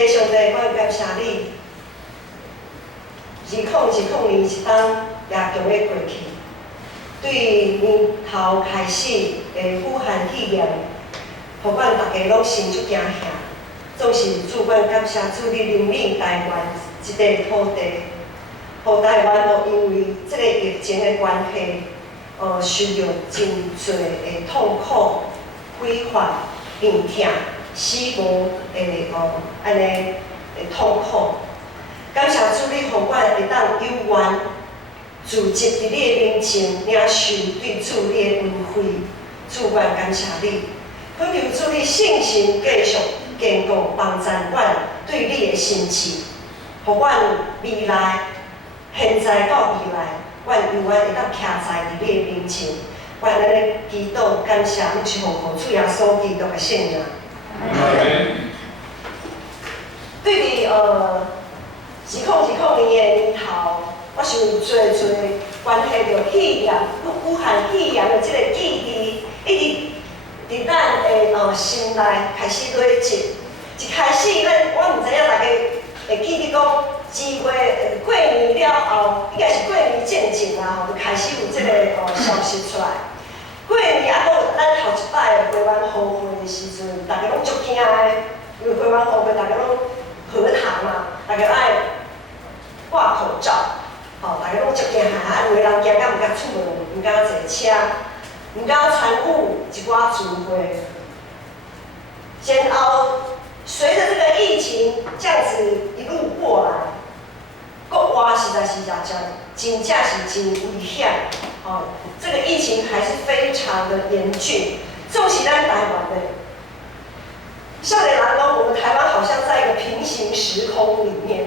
非常地我感谢你。2020年一冬也强要过去，对年头开始的武汉肺炎，互阮大家拢心足惊吓。总是主管感谢主，你领领台湾一块土地，互台湾无因为这个疫情的关系，受到真侪的痛苦、毁坏、病痛、死亡的安尼的痛苦。感谢主，你互阮会当有缘自集伫你的面前，领受对主你的恩惠。主愿感谢你，恳求主你信心继续坚固帮助阮对你的心志，互阮未来、现在到未来，阮永远会当徛在伫你的面前。阮安尼祈祷感谢，拢是奉主耶稣基督的圣名。对2020年的年头，我想有侪关系到肺炎、武汉肺炎的这个记忆，一直伫咱的心内开始累积。一开始我毋知影大家会记得讲2月过年了后，应该是过年前啦就开始有这个消息出来。过年还佫咱头一摆的会员互惠的时阵，大家拢足惊的，因为会员互惠大家拢合堂嘛，大家爱挂口罩，大家拢足惊吓，有的人惊甲毋敢出门，毋敢坐车，毋敢参与一寡聚会。然后随着这个疫情这样子一路过来，国外实在是真正是真危险。这个疫情还是非常的严峻。纵使咱台湾的，少年人讲，我们台湾好像在一个平行时空里面。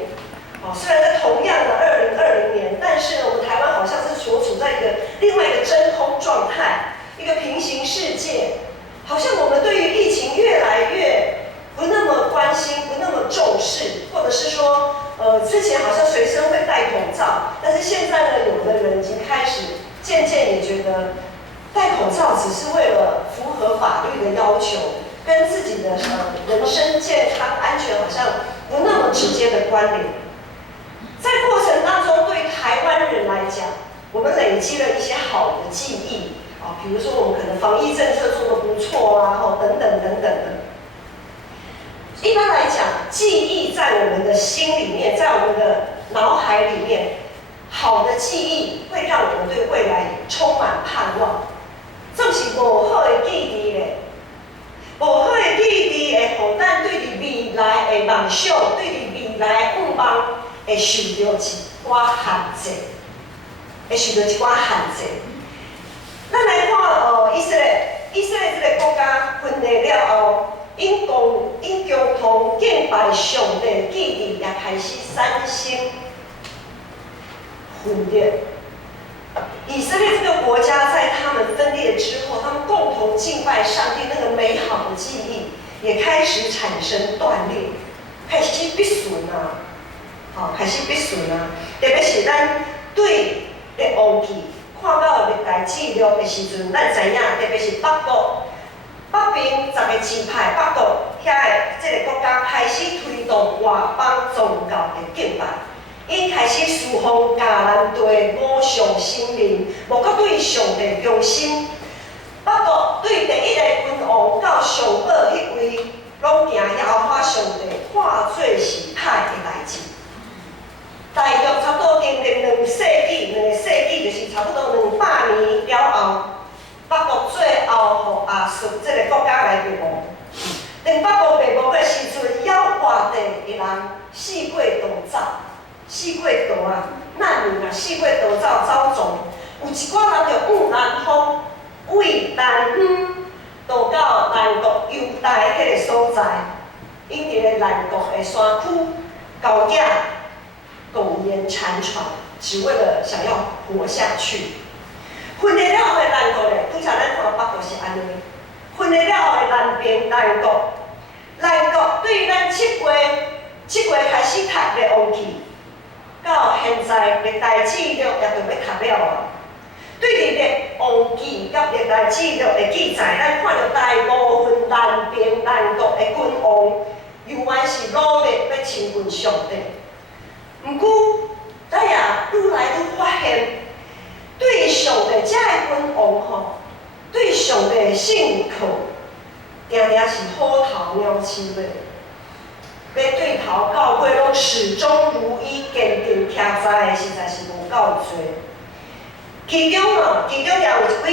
虽然在同样的2020年，但是呢，我们台湾好像是所处在另外一个真空状态，一个平行世界。好像我们对于疫情越来越不那么关心，不那么重视，或者是说，之前好像随身会戴口罩，但是现在呢，有的人已经开始渐渐也觉得戴口罩只是为了符合法律的要求，跟自己的人身健康安全好像不那么直接的关联。在过程当中，对台湾人来讲，我们累积了一些好的记忆比如说我们可能防疫政策做得不错等等等等的。一般来讲，记忆在我们的心里面，在我们的脑海里面，好的记忆会让我们对未来充满盼望。总是无好的记忆咧，无好的记忆会互咱对于未来的梦想，对于未来的愿望，会受到一寡限制，咱来看以色列这个国家分裂了后，因共同敬拜上帝的记忆也开始产生分裂。以色列这个国家在他们分裂之后，他们共同敬拜上帝那个美好的记忆也开始产生断裂，开始必损开始必损特别是咱对咧忘记看到历代记录的时阵，咱知影，特别是北边10个支派，北国遐个这个国家开始推动外邦宗教的敬拜。因开始侍奉迦南地偶像神灵，无搁对上帝忠心。北国对第一个君王到上宝迄位，拢行耶和华上帝看做是歹的代志。大约差不多经历2个世纪就是差不多200年了后，北国最后互亚述这个国家来灭亡。等北国灭亡的时阵，妖外地的人四过难民四过走踪，有一寡人就往南方，为南方渡到南国犹大迄个所在，因伫咧南国的山区高雅苟延残喘，只为了想要活下去。分裂了后的南国咧，拄则咱看北国是安尼，分裂了后的南边南国对于咱7月开始读咧忘记。到现在历代记录也就要读了对于忘记甲历代记录的记载，咱看到大部分南边南国的君王，永远是努力要亲近上帝。毋过，咱也愈来愈发现，对上帝遮个君王吼，对上帝的信靠，定定是好头鸟鼠的。要对头教会拢始终如一、坚定徛在的，实在是无够多。其中也有几若位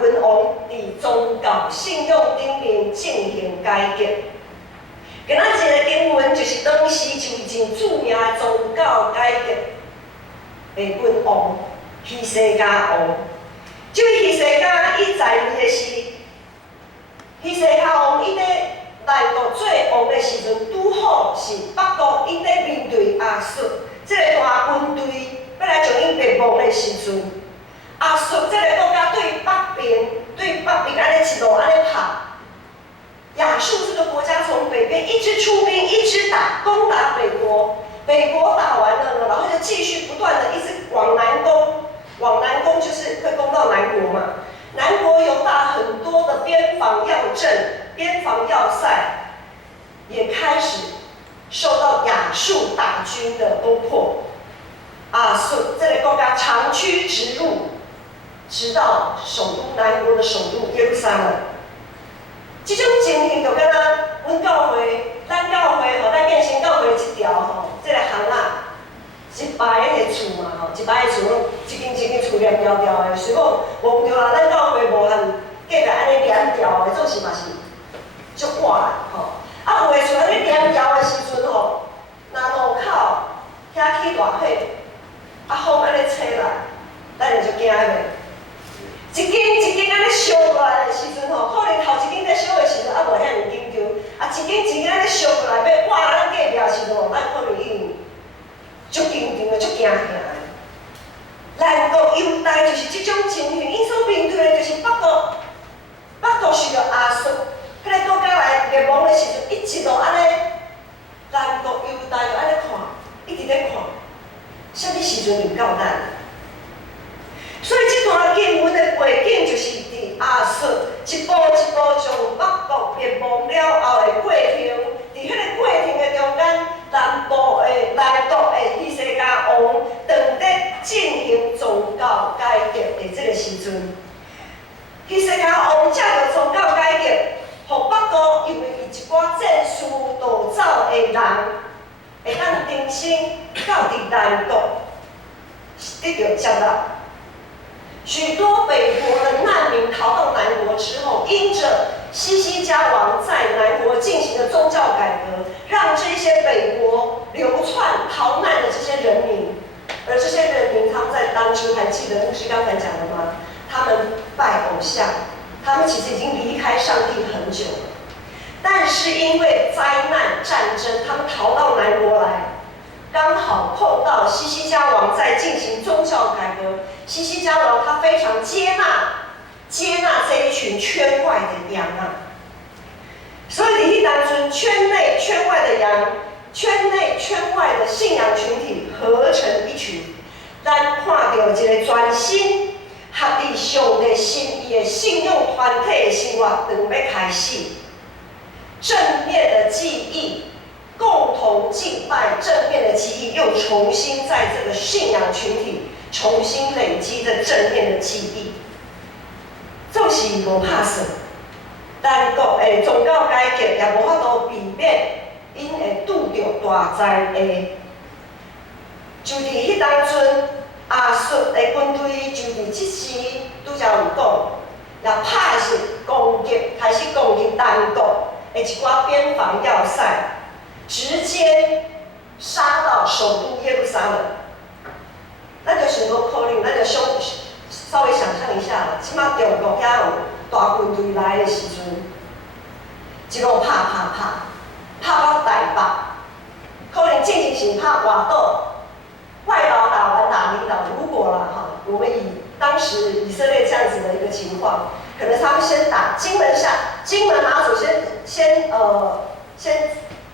君王伫宗教信仰顶面进行改革。今仔日的经文就是当时就真著名的宗教改革的君王希西家王。这位希西家伊在位的是希西家王，伊咧南国做王的时阵，拄好是北国因咧面对亚述这个大军队要来将伊灭亡的时阵，亚述这个国家对北边安尼一路安尼拍。亚述这个国家从北边一直出兵，一直攻打北国，北国打完了呢，然后就继续不断的一直往南攻，就是会攻到南国嘛。南国有打很多的边防要镇、边防要塞，也开始受到亚述大军的攻破。亚述这个国家长驱直入，直到首都南国的首都耶路撒冷。这种情形就敢若阮教会，咱教会吼，咱建新教会一条吼，这个巷仔，一排个厝嘛吼，一排个厝拢一间厝连条条的，所以讲无毋对啦，咱教会无限隔壁安尼连条的，做是嘛是足怪吼。啊，有诶厝安尼连条的时阵吼，若路口遐起大火，啊风安尼吹来，咱就惊袂。一间安尼烧过来的时阵吼，可能头一间在烧的时阵啊无遐尔紧张，啊一间安尼烧过来要挂咱隔壁的时阵，咱可能已经足紧张的、足惊吓的。南国犹大就是这种情形，因所面对的就是北国是着亚述，迄个国家来灭亡的时阵，伊一路安尼，南国犹大就安尼看，一直咧看，啥物时阵就到咱。所以这段经文的背景就是伫亚述一步一步从北国灭亡了后的过程，伫迄个过程的中间，南国的希西家王正在进行宗教改革的这个时阵，希西家王借着宗教改革，互北国因为伊一寡战术盗走的人，会当重新到伫南国得到接纳。许多北国的难民逃到南国之后，因着希西家王在南国进行的宗教改革，让这些北国流窜逃难的这些人民，而这些人民他们在当初还记得牧师刚才讲的吗？他们拜偶像，他们其实已经离开上帝很久了，但是因为灾难战争，他们逃到南国来。刚好碰到希西家王在进行宗教改革，希西家王他非常接纳这一群圈外的羊啊，所以伫迄当中圈内圈外的羊，圈内圈外的信仰群体合成一群，咱看到一个全新合伫上帝心意的信用团体的生活正要开始，正面的记忆。共同敬拜正面的记忆，又重新在这个信仰群体重新累积的正面的记忆。总是无拍算，但国的宗教改革也无法度避免，因会拄着大灾的。就伫迄当阵，亚述的军队就伫即时拄则有讲，也拍是开始攻击南国的一寡边防要塞。直接杀到首都耶路撒冷，咱就想讲可能，咱就稍微想象一下啦。即马中国遐有大军队来的时阵，一路拍到台北，可能进行是拍外岛，外岛打完打离岛。如果啦哈，我们以当时以色列这样子的一个情况，可能他们先打金门马祖先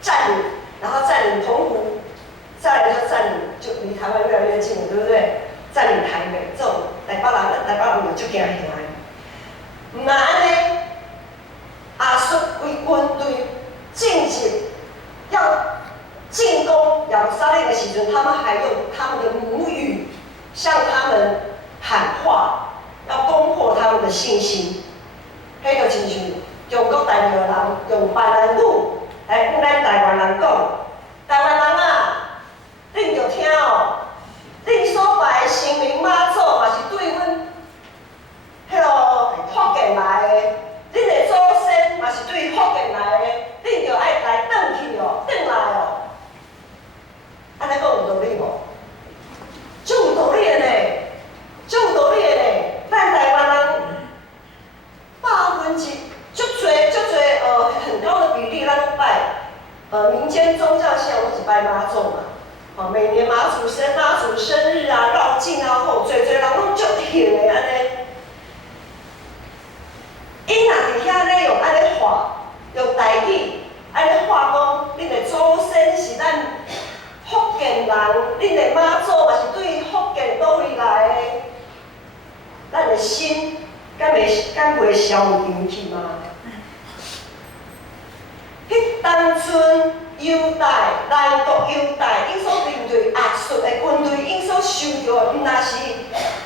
占领，然后占领澎湖，再来就占领，就离台湾越来越近了，对不对？占领台北，这种台北人就惊吓的。唔那安尼，亚述为军队进入信心。迄就亲像中国大陆人用闽南语来跟咱台湾人讲，台湾人啊，恁着听哦，恁所拜的神明妈祖嘛是对阮迄落福建来的，恁的祖先嘛是对福建来的，恁着爱来转去哦，转来哦。安尼讲有道理无？足有道理的呢，足有道理的呢。咱台湾人100%足多很高的比例，咱都拜民间宗教信仰都是拜妈祖嘛。每年妈祖生日啊、绕境啊，吼，侪人拢足兴的安尼。因若伫遐咧用安尼画，用台语安尼画讲，恁的祖先是咱福建人，恁的妈祖嘛是对福建倒位来的，咱的心敢袂消沉去吗？迄当阵犹大南国犹大，因所面对亚述的军队，因所受到的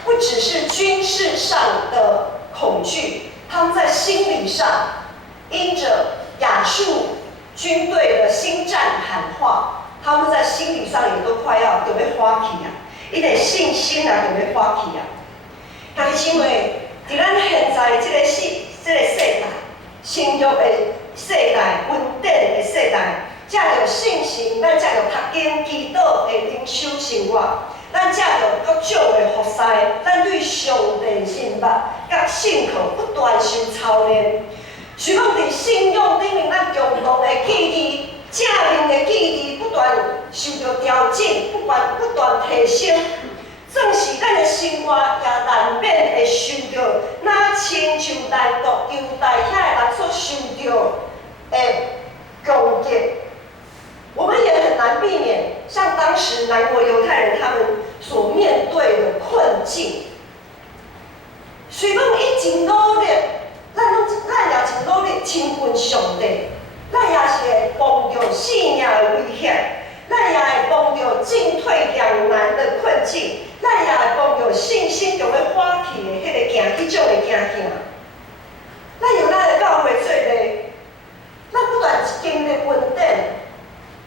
不只是军事上的恐惧，他们在心理上因着亚述军队的心战喊话，他们在心理上也都快要花去啊，伊的信心啊就要花去啊。但是因为伫咱现在这个世代，生育的世代、稳定的世代，才有信心，咱才有读经、祈祷的灵修生活，咱才有各种的服侍，咱对上帝信捌、甲信靠不断受操练。希望伫信仰顶面，咱共同的记忆、正面的记忆不断受到调整，不断提升。总是咱的生活也难免会受到，那亲像南国犹大遐的人所受到的攻击，我们也很难避免像当时南国犹太人他们所面对的困境。虽讲伊真努力，咱也真努力亲近上帝，咱也是会碰到性命的危险。咱也会碰到进退两难的困境，咱也会碰到信心就要花去的迄种的行。咱用咱的教会做例，咱不断经历稳定，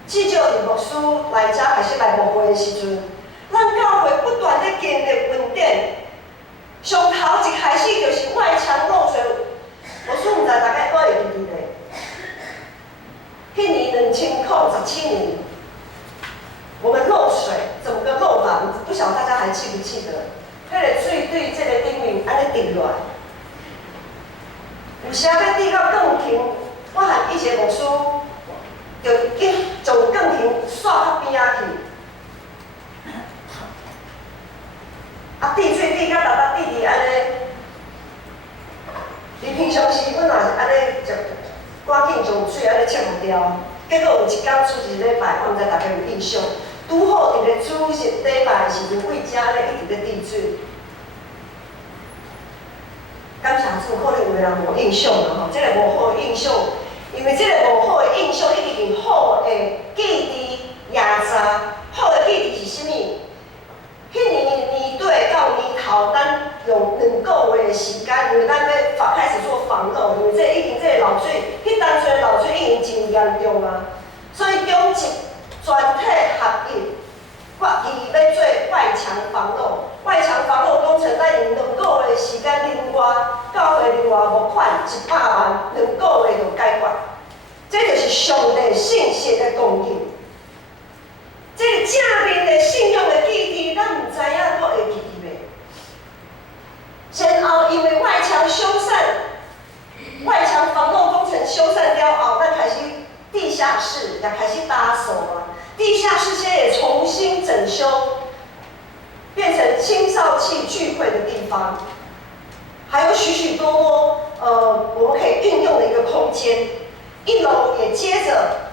至少伫牧师来遮开始来牧会的时阵，咱教会不断咧经历稳定。上头一开始就是外墙漏水，牧师毋知大家还会记得咧？迄年2017年。我们漏水怎么个漏法？不晓得大家还记不记得？迄个水对这个顶面安尼滴落来，有时要滴到更停，我和以前牧师就从更停刷到边仔去，滴水滴到滴滴安尼。你平常时阮若是安尼就赶紧从水安尼切互掉，结果有一天主日礼拜，我毋知大家有印象。拄好伫咧主日礼拜的时阵，为遮咧一直咧滴水。感谢主，可能有的人无印象啦吼，这个无好的印象，因为这个无好的印象一定有好的记忆压榨。好的记忆是啥物？迄年底到年头，咱用2个月的时间，因为咱要开始做防漏，因为这个漏水，迄当阵的漏水已经真严重啊，所以中集全体合一，决议要做外墙防漏。外墙防漏工程，咱用2个月的时间，另外教会另外募款100万，2个月就解决。这就是上帝信息的供应。这个正面的信仰的记忆，咱唔知影阁会记忆袂？然后因为外墙修缮，外墙防漏工程修缮了后，咱开始地下室也开始打扫啊。地下室现在也重新整修，变成青少期聚会的地方，还有许许多多我们可以运用的一个空间。1楼也接着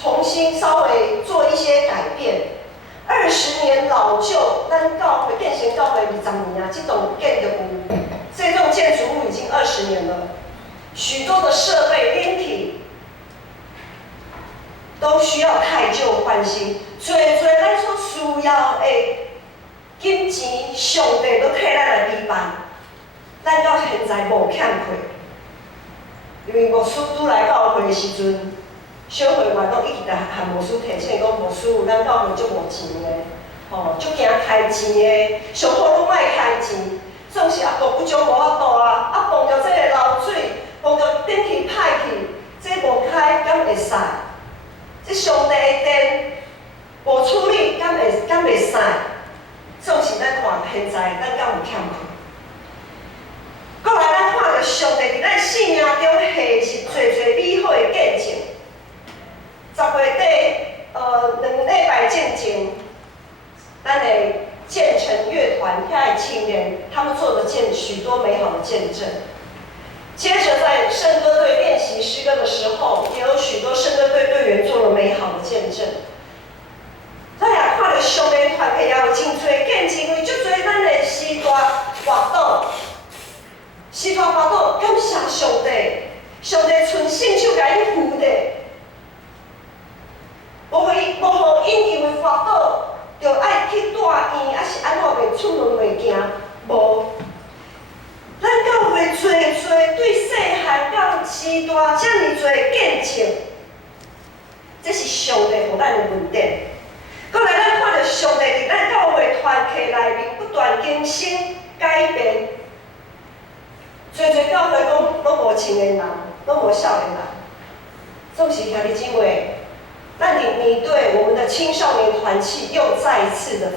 重新稍微做一些改变。20年老旧，咱教会变成教会20年啊，这栋建筑物，这栋建筑物已经20年了，许多的设备、软体都需要汰旧换新，最咱所需要的金钱，上帝都替咱来陪伴。咱到现在无欠亏，因为牧师拄来教会的时阵，小会员拢一直来向牧师提醒讲，牧师，咱教会足无钱的，足惊开钱的，上好拢莫开钱，总是阿婆不种无法度啊，碰到这个流水，碰到电器歹去，这无开敢会使？这上帝的电无处理敢会使？总是咱看现在咱敢有欠亏？过来，咱看到上帝伫咱生命中下是侪美好的见证。10月底，2礼拜前，咱的建成乐团遐的青年，他们做的许多美好的见证。接着在圣歌队练习诗歌的时候，也有许多圣歌队队员做了美好的见证。咱也看到上帝团契也有真侪见证，因为足侪咱的时代活动。时代活动，感谢上帝，上帝存圣手甲伊扶的，无互因因为活动，就爱去住院，还是安怎袂出门袂行，无。咱教会侪对细汉到时代遮尔侪见证，这是上帝互咱的恩典。过来，咱看到上帝伫咱教会团契内面不断更新改变。侪教会拢无青年人，拢无少年人，总是兄弟姊妹，咱面对我们的青少年团契又再一次的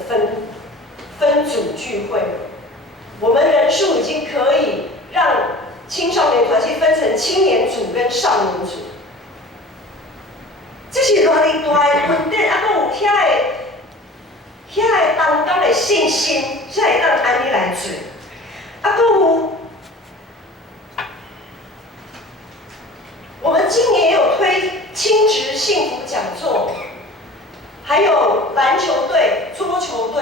分组聚会，我们人数已经可以让青少年团契分成青年组跟少年组，这是偌哩大的恩典，还佫有遐个当刚的信心，才会当安尼来做，还佫有。我们今年也有推亲职幸福讲座，还有篮球队、桌球队，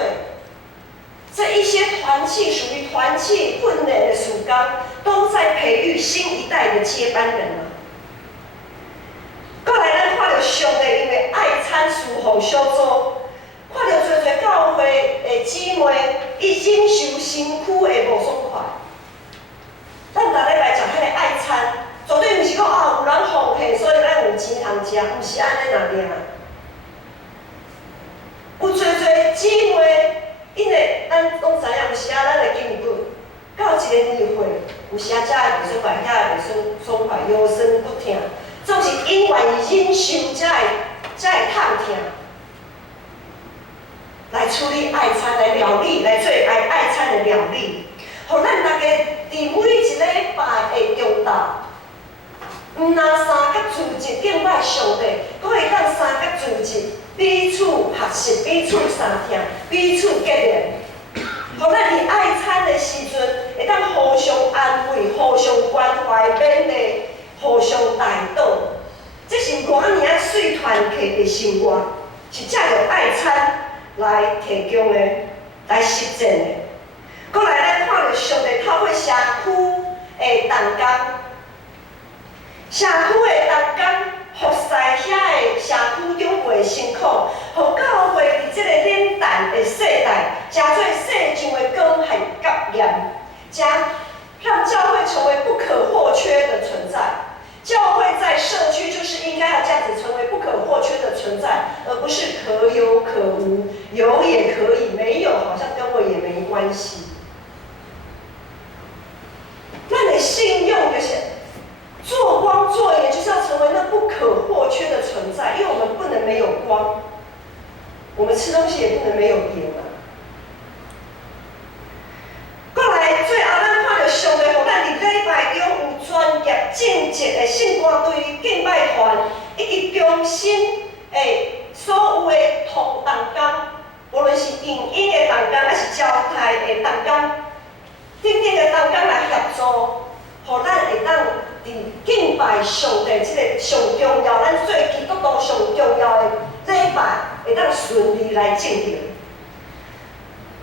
这一些团契属于团契训练的属纲，都在培育新一代的接班人了。过来，咱看到上帝因为爱参事奉小组，看到侪教会的姊妹已经受身躯的无爽快，咱逐礼拜食迄个爱餐。绝对毋是讲有人奉献，所以咱有钱通食，毋是安尼那尔。有侪姊妹，因为咱拢知影，有时咱的筋骨到一个年岁，有时遮会袂爽快，遐会袂爽快，腰酸骨痛，总是因愿意忍受才会痛痛。来处理爱餐来料理，来做爱餐的料理，互咱大家伫每一礼拜的中昼。毋若三甲主日敬拜上帝，佫会当三甲主日彼此学习、彼此相听、彼此结连。互咱伫爱餐的时阵，会当互相安慰、互相关怀、勉励、互相带导。这是偌尔啊水团契的生活，是借着爱餐来提供的、来实践的。佫来，咱看到上帝透过社区的同工。社区的同工服侍遐个社区长辈的辛苦，互教会伫即个冷淡的世代，真做世上的光和甲盐，将让教会成为不可或缺的存在。教会在社区就是应该要这样子成为不可或缺的存在，而不是可有可无，有也可以，没有好像跟我也没关系。咱的信用就是。做光做盐就是要成为那不可或缺的存在，因为我们不能没有光，我们吃东西也不能没有盐啊。过来，最后咱看到上帝互咱伫礼拜中有专业正直的圣歌队、敬拜团，以及中心的所有的同工，无论是影音的同工，还是交台的同工，等等的同工来协助，互咱会当。伫敬拜上帝即个上重要，咱做基督徒上重要的礼拜，会当顺利来进行。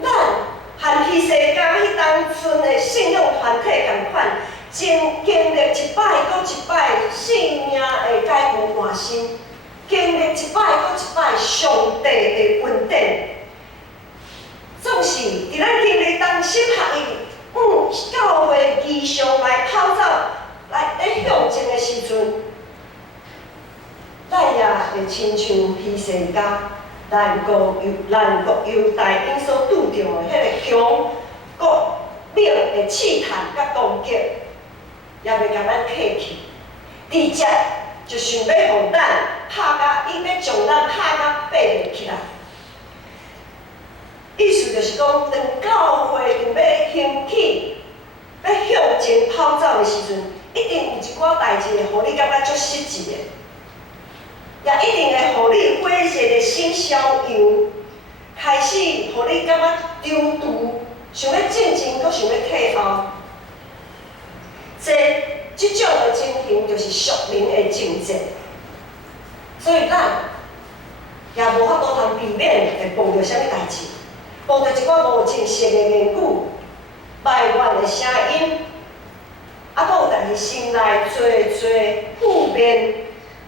咱和希西家迄当阵的信用团体同款，经历一摆搁一摆生命的改变换新，经历一摆搁一摆上帝的恩典。总是伫咱经历同心合意教会异常来跑走，来向前的时阵，咱也会亲像希西家，咱国犹大因所拄着的迄个强国猛的试探甲攻击，也袂甲咱客气，直接就想要互咱拍甲，伊要将咱拍甲爬袂起来。意思就是讲，当教会想要兴起，要向前跑走的时阵，一定有一寡代志会互你感觉足失志的，也一定会互你火热的心消扬，开始互你感觉中途想要进前，搁想要退后。即种的情形就是属灵的竞争，所以咱也无法度通避免会碰到啥物代志。碰到一寡无正式的言语、埋怨的声音，啊，搁有但是心内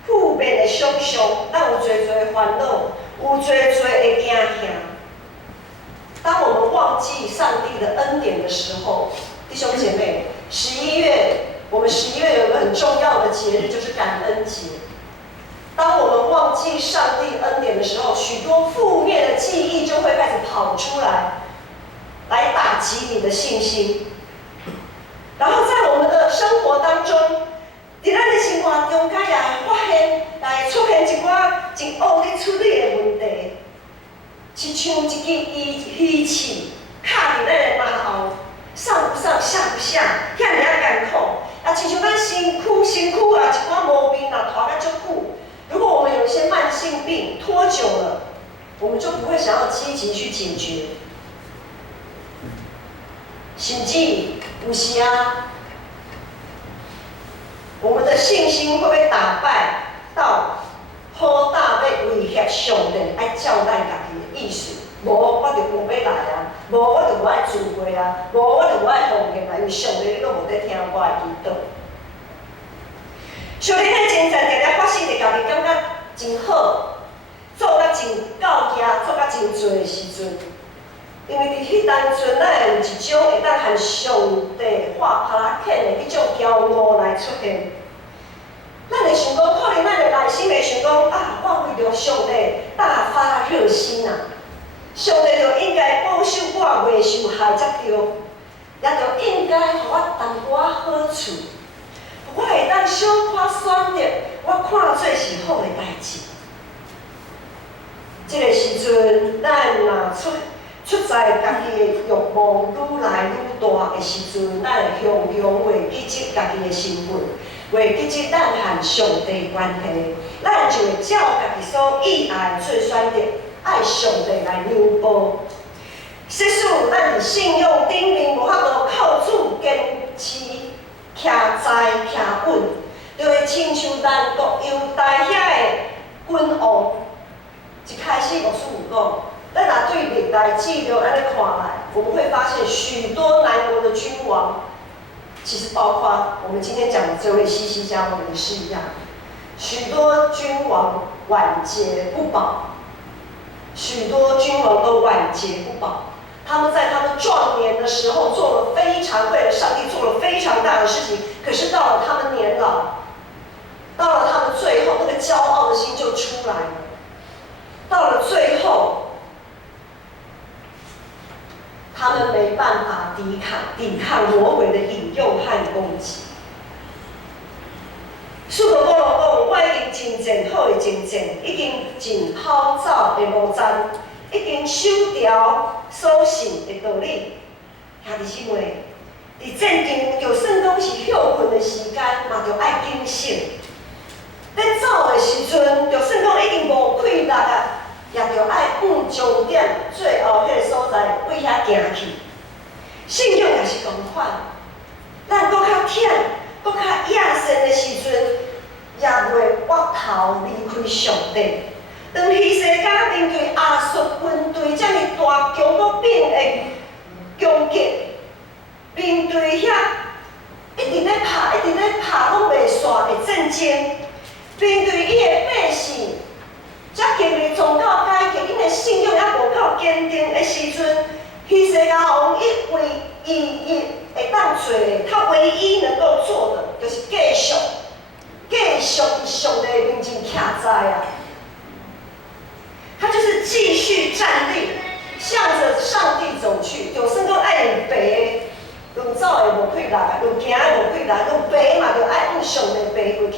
负面的想象，咱有烦恼，有的惊吓。当我们忘记上帝的恩典的时候，弟兄姐妹我们11月有个很重要的节日，就是感恩节。当我们忘记上帝恩典的时候，许多负面的记忆就会开始跑出来，来打击你的信心。然后在我们的生活当中，在咱的生活中，敢也发现，来出现一寡真恶的处理的问题，是像一支鱼刺卡伫咱的马后，上不上下不下，遐尔艰苦。啊，亲像咱身躯啊，一寡毛病啊，拖甲足久。如果我们有一些慢性病拖久了，我们就不会想要积极去解决，甚至有时啊，我们的信心会被打败到好大要威胁上帝，爱照咱家己的意思。无我就无要来啊，无我就无爱聚会啊，无我就无爱奉献啊，因为上帝你都无在听我的祈祷。小恁迄真正常常发生伫家己感觉真好，做甲真到遐，做甲真多的时阵，因为伫迄当阵，咱会有一种会当和上帝画拍拉欠的迄种骄傲来出现。咱会想讲，可能咱的内心会想讲啊，我为着上帝大发热心啊，上帝就应该保守我袂受害才对，也就应该互我淡薄仔好处。我会当小可选择，我看做是好的代志。这个时阵，咱若出在家己的欲望愈来愈大的时阵，咱会常常会记起家己的身份，会记起咱和上帝的关系，咱就会照家己所喜爱做选择，爱上帝来让步。即使咱伫信仰顶面无法度靠主坚持。徛在徛稳，就会亲像咱国犹大遐的君王。一开始牧师有讲，咱若对历代记录安尼看来，我们会发现许多南国的君王，其实包括我们今天讲的这位西西家王也是一样，许多君王晚节不保，许多君王都晚节不保。他们在他们壮年的时候做了非常为了上帝做了非常大的事情，可是到了他们年老，到了他们最后，那个骄傲的心就出来了。到了最后，他们没办法抵抗魔鬼的引诱和攻击。苏格保罗讲，我已经真正好的真正，已经真跑走的路站。已经守条所信的道理，兄弟姊妹，伫战场就算讲是休困的时间，嘛着爱警醒。在走的时阵，就算讲已经无气力啊，也着爱重点最后迄个所在，为遐行去。信仰也是同款，咱搁较忝、搁较野生的时阵，也袂歪头离开上帝。当希西家面对亚述军队这么大强国兵的攻击，面对遐一直咧拍拢袂煞的战争，面对伊的百姓，才经历宗教改革，因的信仰还无够坚定的时阵，希西家王一位会当做的，他唯一能够做的，就是继续伫上帝面前徛在啊。他就是继续站立，向着上帝走去。就算讲爱用爬的，用走的无气力，用行的无气力，用爬嘛就爱向上帝爬过去。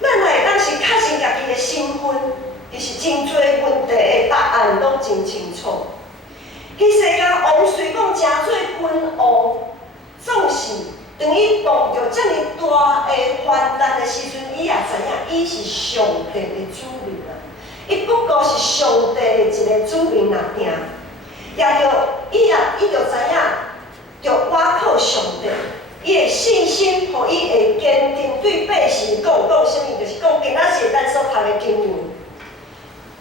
咱来当时确信家己的身份，其实真多问题的答案拢真清楚。迄世间王虽讲真做君王，总是当伊碰到遮尔大的患难的时阵，伊也知影伊是上帝的子民啊。伊不过是上帝的一个子民而定，伊就知影，着倚靠上帝。伊的信心，互伊会坚定对百姓讲啥物，就是讲今仔日咱所读的经文。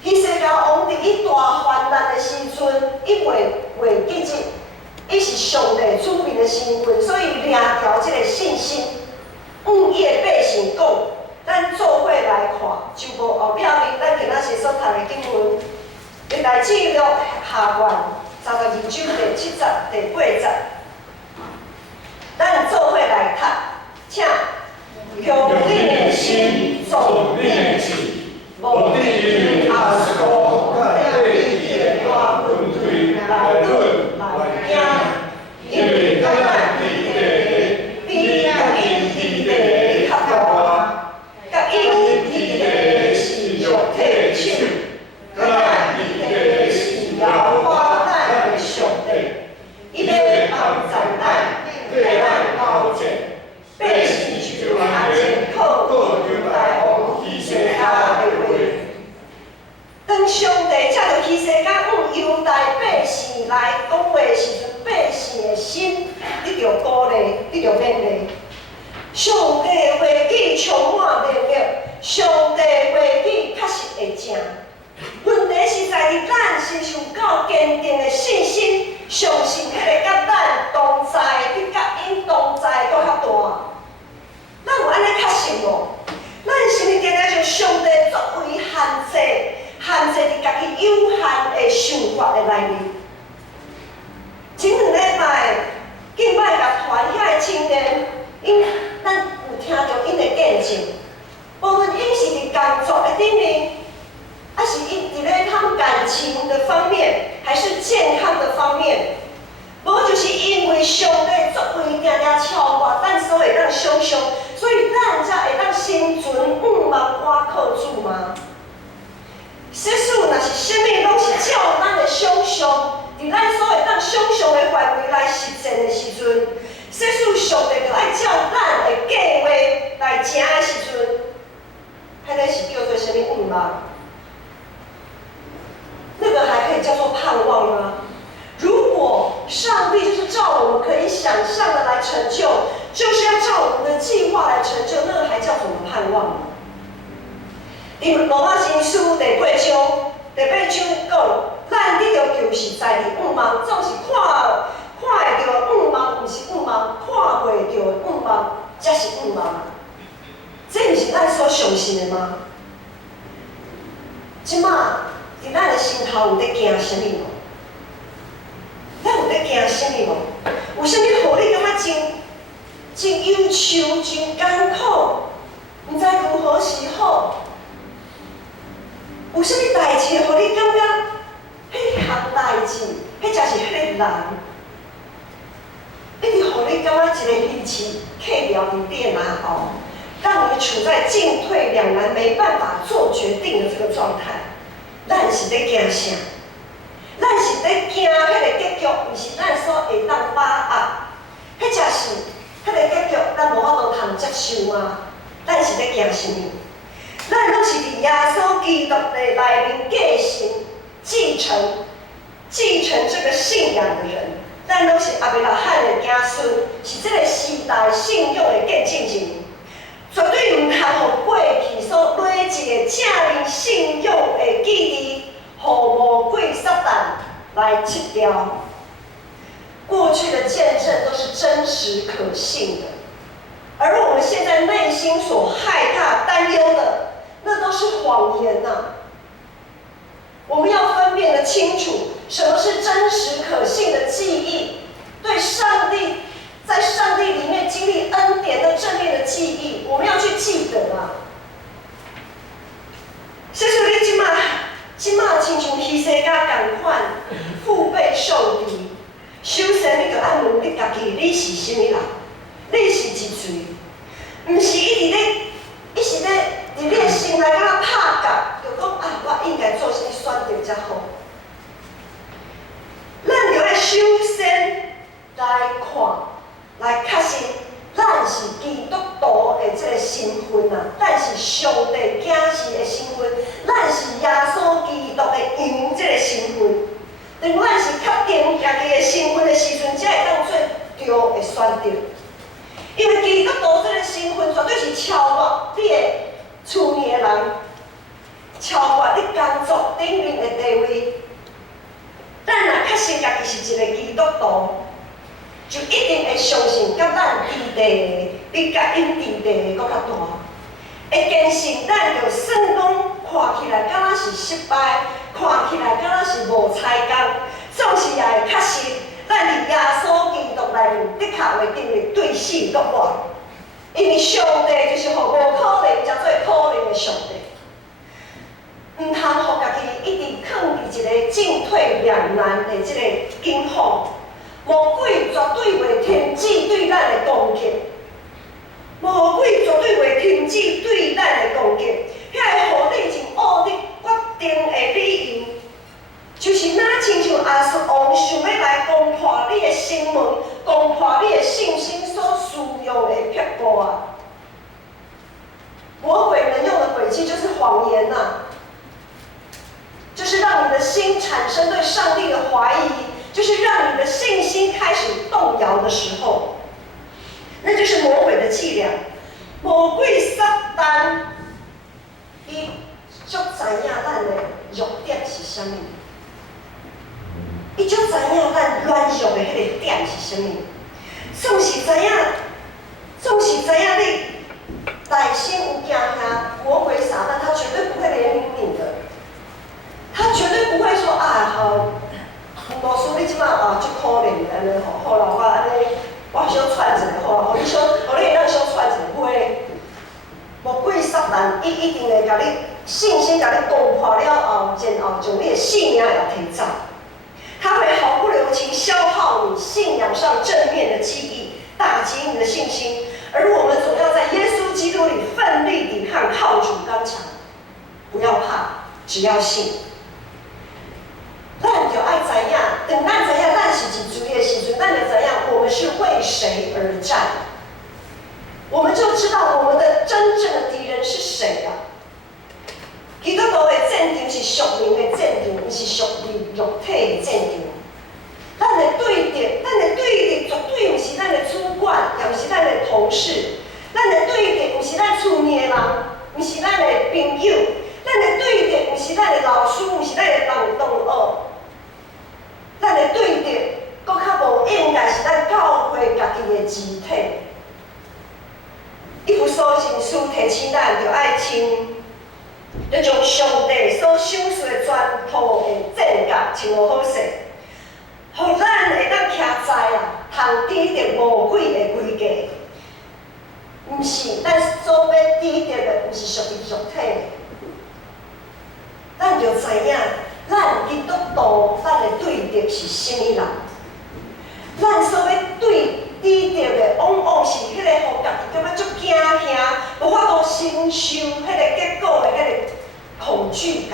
希西家王伫伊大患难的时阵，伊袂记住，伊是上帝子民的身份，所以掠条即个信心，伊的百姓讲，咱做伙来看，就无后壁面咱今仔日所读的经文，历代记录下卷32章第7节、第8节。咱做伙来读，请用你的心做念记，无你因阿斯哥对你的大问题来论来听，因为咱地地比甲因地地较大，甲因地地是肉体手，咱地地是摇花咱的上帝，伊要帮助咱。对咱高见，百姓就安全靠着大王希西家的话。当上帝借着希西家犹大百姓来讲话时阵，百姓的心得到鼓励，得到勉励。上帝的话语充满力量，上帝的话语确实会正。问题是在于咱是有够坚定的信心，相信迄个甲咱同在，比甲因同在搁较大。咱有安尼确信无？咱是毋是定定像上帝作为限制伫家己有限的想法的内面？前2礼拜，敬拜乐团遐个青年，咱有听到因的见证，无论因是伫工作的顶面。还是因伫咧他们感情的方面，还是健康的方面，无就是因为上帝作为定定超越咱所会当想象，所以咱才会当生存毋茫倚靠主吗？世事若是啥物拢是照咱的想象，伫咱所会当想象的范围来实践的时阵，世事上帝就爱照咱的计划来行的时阵，迄个是叫做啥物毋茫？那个还可以叫做盼望吗？如果上帝就是照我们可以想象的来成就，就是要照我们的计划来成就，那个还叫什么盼望呢？因为罗马新书第8章讲，咱得着救是在伫毋茫，总是看会到毋茫，毋是毋茫；看袂到毋茫，才是毋茫。这毋是咱所相信的吗？即马。伫咱的心头有咧惊啥物无？咱有咧惊啥物无？有啥物互你感觉真忧愁、真艰苦，毋知如何是好？有啥物代志互你感觉迄项代志，迄才是迄个难，一直互你感觉一个彼此客掉伫你的脑后，让你处在进退两难、没办法做决定的这个状态。咱是咧惊啥？咱是咧惊迄个结局，毋是咱所会当把握。迄才是迄个结局，咱无法度通接受吗？咱是咧惊啥物？咱拢是伫耶稣基督的内面继承这个信仰的人。咱拢是亚伯拉罕的子孙，是这个时代信仰的见证人。绝对毋通互过去所累积的正面信仰的记忆，互魔鬼撒旦来吃掉。过去的见证都是真实可信的，而我们现在内心所害怕、担忧的，那都是谎言呐。我们要分辨得清楚，什么是真实可信的记忆？对上帝，在上帝里面经历恩典的正面的记忆，我们要去记得啊。所以说你即马亲像希西家同款，腹背受敌。首先，你就爱问你家己，你是什么人？你是一嘴，毋是一直咧，伫你的心内敢若拍角，就讲啊，我应该做啥选择才好。咱就要首先来看，来确信，咱是基督徒的这个身份啊，咱是上帝囝婿的身份，咱是耶稣基督的羊这个身份。当咱是确定家己的身份的时阵，才会当做对的选择。因为基督徒这个身份绝对是超越你的厝里的人，超越你工作顶面的地位。咱若确信家己是一个基督徒，就一定会相信，甲咱伫地比甲因伫地搁较大。会坚信咱就算讲看起来敢若是失败，看起来敢若是无采工，总是也会确信。咱伫耶稣基督内面，的确会经历对死夺活，因为上帝就是互无可能才做可能的上帝。毋通互家己一直囥伫一个进退两难的即个境况。魔鬼绝对袂停止对咱的攻击，魔鬼绝对袂停止对咱的攻击。遐个互你真恶劣决定的理由。就是哪亲像亚述王想要来攻破你的心门，攻破你的信心所需要的撇步啊！魔鬼能用的诡计就是谎言呐，就是让你的心产生对上帝的怀疑，就是让你的信心开始动摇的时候，那就是魔鬼的伎俩。魔鬼撒旦，伊足知影咱的弱点是啥物。伊足知影咱软弱的迄个点是啥物，总是知影你内心有惊吓，魔鬼撒旦他绝对不会怜悯你的，他绝对不会说啊好，老师你即马啊足可怜的安尼吼，好啦我安尼我小喘一下好啦，互你会当小喘一下，不会。魔鬼撒旦伊一定会甲你信心甲你攻破了后，然后将你的性命也提走。他会毫不留情消耗你信仰上正面的记忆，打击你的信心。而我们总要在耶稣基督里奋力抵抗，靠主刚强。不要怕，只要信。咱就爱知影，等咱知影咱是一主的时阵，咱就知影我们是为谁而战。我们就知道我们的真正的敌人是谁啊？基督徒的战场是属灵的战场，毋是属于肉体的战场。咱的对敌绝对毋是咱的主管，也毋是咱的同事。咱的对敌毋是咱厝里的人，毋是咱的朋友。咱的对敌毋是咱的老师，毋是咱的同学。咱的对敌，搁较无应该是咱教会家己的肢体。以弗所前书提醒咱，就爱亲。要将上帝所赏赐的全套的正觉穿好势，互咱会当徛在通抵得魔鬼的诡计。毋是咱所要抵得的，毋是属于肉体的。咱就知影，咱基督徒，咱的对敌是甚物人？咱所要抵得的，往往是迄个互家己感觉足惊吓，无法度承受迄个结果的迄个恐惧感。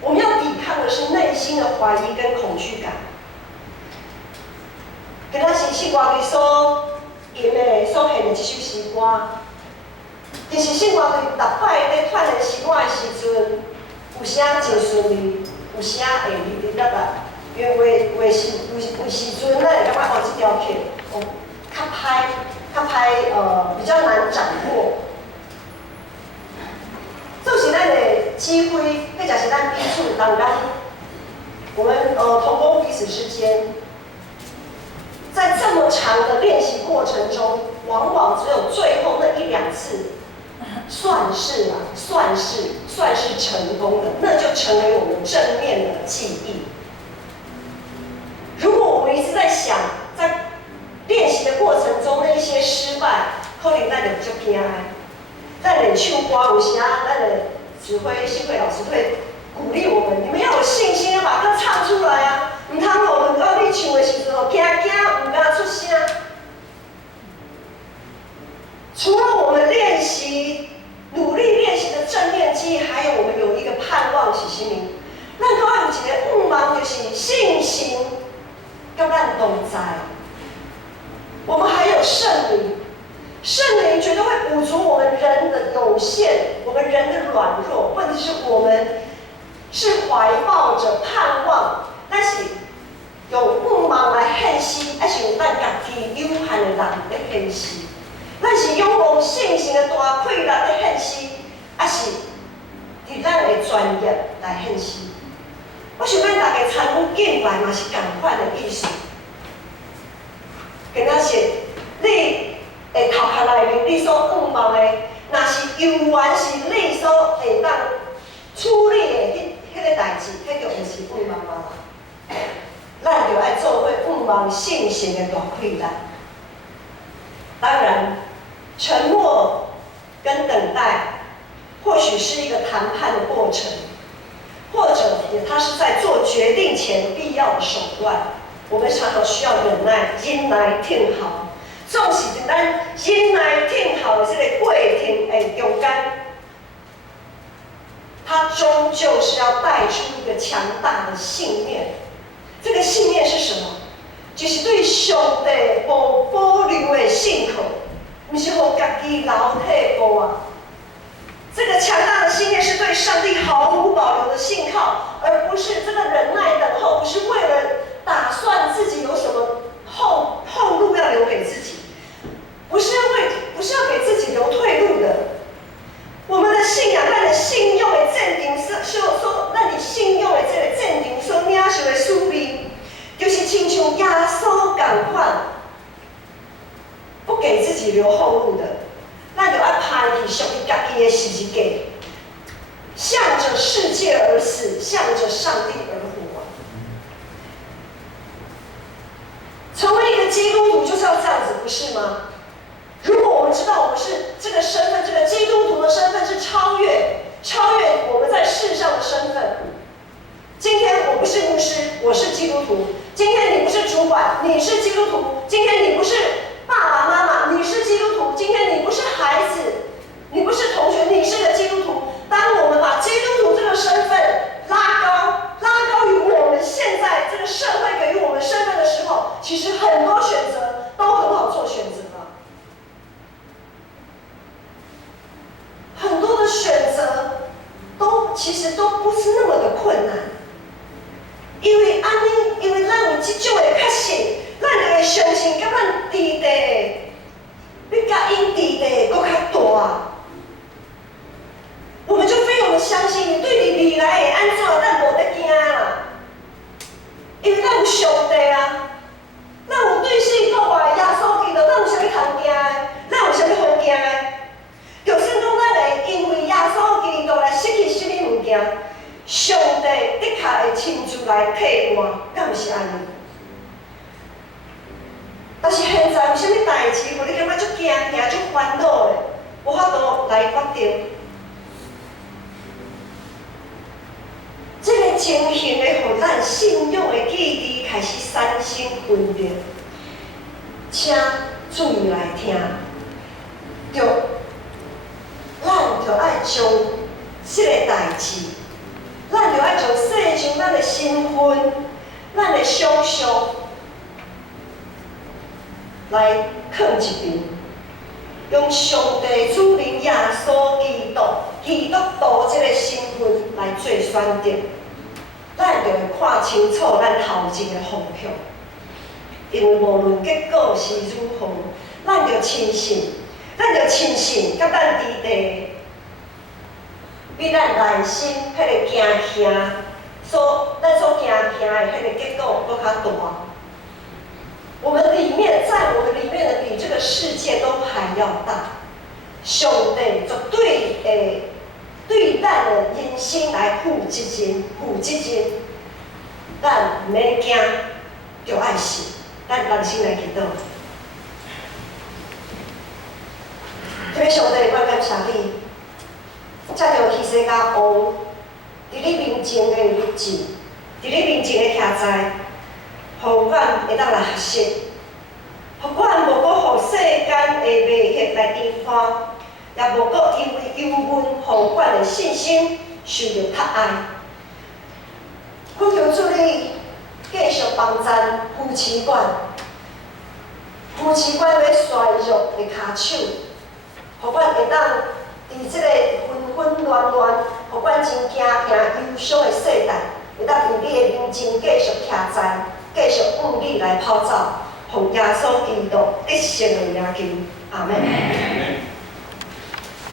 我们要抵抗的是内心的怀疑跟恐惧感。今仔是圣歌队所吟的、所献的一首诗歌，其实圣歌队逐摆咧串的诗歌的时阵，有时真顺利，有时会哩哩啦啦。因为有时阵，咱会感觉这条曲较歹，比较难掌握。这是咱的机会，或者是咱彼此当中，我们同工彼此之间，在这么长的练习过程中，往往只有最后那一两次，算是成功的，那就成为我们正面的记忆。在想，在练习的过程中那一些失败，可能咱就足惊的。咱的唱歌有时啊，咱的指挥新会老师会鼓励我们，你们要有信心，要把歌唱出来啊！唔通哦，等到你唱的时候，惊惊唔敢出声。除了我们练习、努力练习的正念记忆，还有我们有一个盼望是什么？咱搁有一个盼望，就是信心，跟咱同在。我们还有圣灵。圣灵绝对会补足我们人的有限，我们人的软弱。问题是我们是怀抱着盼望，但是用盼望来献诗，还是用咱家己有限的人来献诗？咱是拥有信心的大气力来献诗，还是伫咱的专业来献诗？我想咱大家参与敬拜嘛是同款的意思。跟他是你。头壳内面你所盼望的，若是犹原是你所会当处理的迄个代志，迄就毋是盼望嘛。咱就爱做伙盼望信心的大气力。当然，沉默跟等待，或许是一个谈判的过程，或者它是在做决定前必要的手段。我们常常需要忍耐，忍耐听好。总是伫咱忍耐听候的这个过程的中间，它终究是要带出一个强大的信念。这个信念是什么？就是对上帝无保留的信靠，不是互家己留退步啊。这个强大的信念是对上帝毫无保留的信靠，而不是这个忍耐等候，不是为了打算自己有什么后路要留给自己。不是要给自己留退路的。我们的信仰，咱的信用的鉴定说，咱的信用的这个鉴定所领受的使命，就是亲像耶稣同款，不给自己留后路的，咱就要抛弃属于家己的十字架，向着世界而死，向着上帝而活。成为一个基督徒就是要这样子，不是吗？如果我们知道我们是这个身份，这个基督徒的身份是超越我们在世上的身份。今天我不是牧师，我是基督徒；今天你不是主管，你是基督徒；今天你不是爸爸妈妈，你是基督徒；今天你不是孩子，你不是同学，你是个基督徒。当我们把基督徒这个身份拉高于我们现在这个社会给予我们身份的时候，其实很多选择都很好做选择。很多的选择其实都不是那么的困难，因为咱有这种的确信，咱就会相信，甲咱伫地，比甲因伫地搁较大。我们就非常的相信，你对你未来会安怎，咱无得惊啦，因为咱有上帝啊，咱有对世国外耶稣基督，咱有啥物通惊的？咱有啥物好惊的？就算讲咱会因为耶稣基督来失去什么物件，上帝的确会亲自来替换，敢毋是安尼？但是现在有啥物代志，互你感觉足惊吓、足烦恼的，无法度来决定。这个情形会互咱信仰的记忆开始产生分裂，请注意来听，咱就爱将这个代志，咱就爱将世上咱的身份、咱的想象来放一边，用上帝主名耶稣基督徒这个身份来做选择，咱就会看清楚咱头前的方向。因为无论结果是如何，咱就亲信，甲咱伫地，比咱内心迄个惊吓咱所惊吓的迄个结果搁较大。我们里面的比这个世界都还要大。上帝绝对会对咱的人生来负责任，咱毋免惊，就爱信。咱同心来祈祷。特别上帝，我感谢你，才着去世甲王，伫你面前的日子，伫你面前的徛在，互阮会当来学习，互阮无搁互世间的迷惑来颠覆，也无搁因为忧闷，互阮的信心受到迫害。恳求主你继续帮赞夫妻馆，夫妻馆要衰弱的骹手，互阮会当伫即个纷纷乱乱，互阮真惊惊忧伤的世代，会当伫你的面前继续徛在，继续向你来跑走，奉耶稣基督得胜的名求，阿门。